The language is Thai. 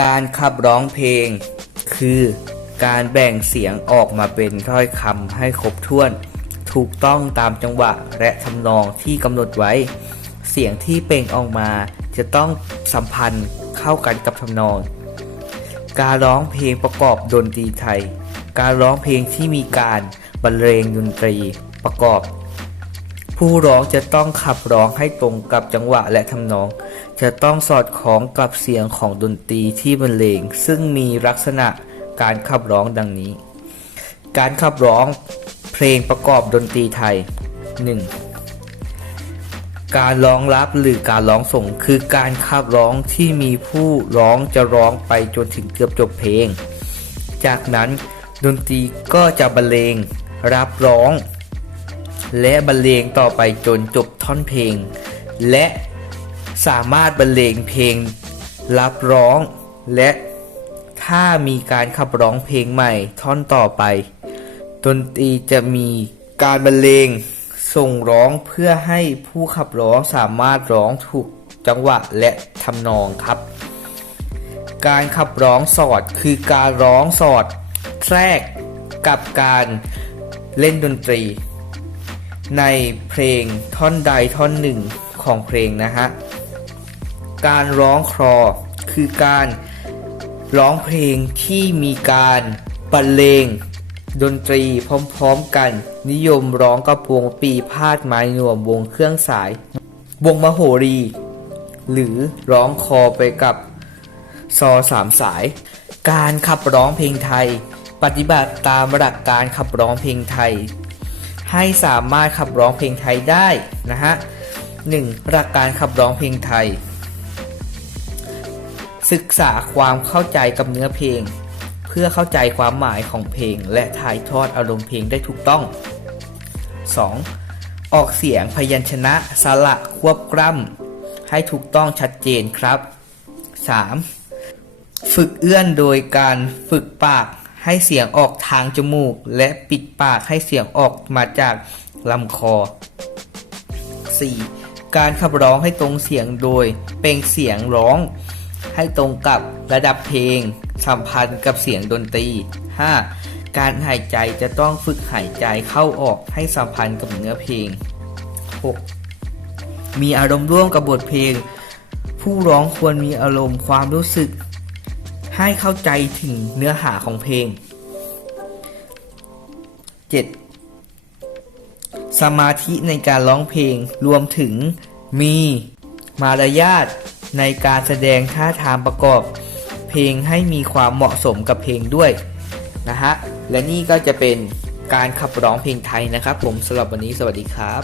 การขับร้องเพลง คือการแบ่งเสียงออกมาเป็นถ้อยคำให้ครบถ้วน ถูกต้องตามจังหวะและทำนองที่กำหนดไว้ เสียงที่เปล่งออกมาจะต้องสัมพันธ์เข้ากันกับทำนอง การร้องเพลงประกอบดนตรีไทย การร้องเพลงที่มีการบรรเลงดนตรีประกอบ ผู้ร้องจะต้องขับร้องให้ตรงกับจังหวะและทำนอง จะต้องสอดคล้องกับเสียงของดนตรีที่บรรเลงซึ่งมีลักษณะการขับร้องดังนี้ การขับร้องเพลงประกอบดนตรีไทย 1. การร้องรับหรือการร้องส่งคือการขับร้องที่มีผู้ร้องจะร้องไปจนถึงเกือบจบเพลง จากนั้นดนตรีก็จะบรรเลงรับร้อง และบรรเลงต่อไปจนจบท่อนเพลง และ สามารถบรรเลงเพลง รับร้อง และถ้ามีการขับร้องเพลงใหม่ท่อนต่อไป ดนตรีจะมีการบรรเลงส่งร้องเพื่อให้ผู้ขับร้องสามารถร้องถูกจังหวะและทำนองครับ การขับร้องสอดคือการร้องสอดแทรกกับการเล่นดนตรี ในเพลงท่อนใดท่อนหนึ่งของเพลงนะฮะ การร้องคลอคือการร้องเพลงที่มีการบรรเลงดนตรีพร้อมๆกัน นิยมร้องกับวงปีพาดไม้หน่วมวงเครื่องสาย วงมโหรี หรือร้องคอไปกับซอสามสาย การขับร้องเพลงไทย ปฏิบัติตามหลักการขับร้องเพลงไทย ให้สามารถขับร้องเพลงไทยได้นะฮะ 1. หลักการขับร้องเพลงไทย ศึกษาความเข้าใจกับเนื้อเพลง เพื่อเข้าใจความหมายของเพลง และถ่ายทอดอารมณ์เพลงได้ถูกต้อง 2. ออกเสียงพยัญชนะสระควบกล้ำให้ถูกต้องชัดเจนครับ 3. ฝึกเอื้อนโดยการฝึกปากให้เสียงออกทางจมูก และปิดปากให้เสียงออกมาจากลำคอ 4. การขับร้องให้ตรงเสียงโดยเปล่งเสียงร้อง ให้ตรงกับระดับเพลง สัมพันธ์กับเสียงดนตรี 5. การหายใจจะต้องฝึกหายใจเข้าออกให้สัมพันธ์กับเนื้อเพลง 6. มีอารมณ์ร่วมกับบทเพลง ผู้ร้องควรมีอารมณ์ความรู้สึก ให้เข้าใจถึงเนื้อหาของเพลง 7. สมาธิในการร้องเพลงรวมถึงมีมารยาท ในการแสดงท่าทางประกอบ เพลงให้มีความเหมาะสมกับเพลงด้วยนะฮะและนี่ก็จะเป็นการขับร้องเพลงไทยนะครับ ผมสำหรับวันนี้สวัสดีครับ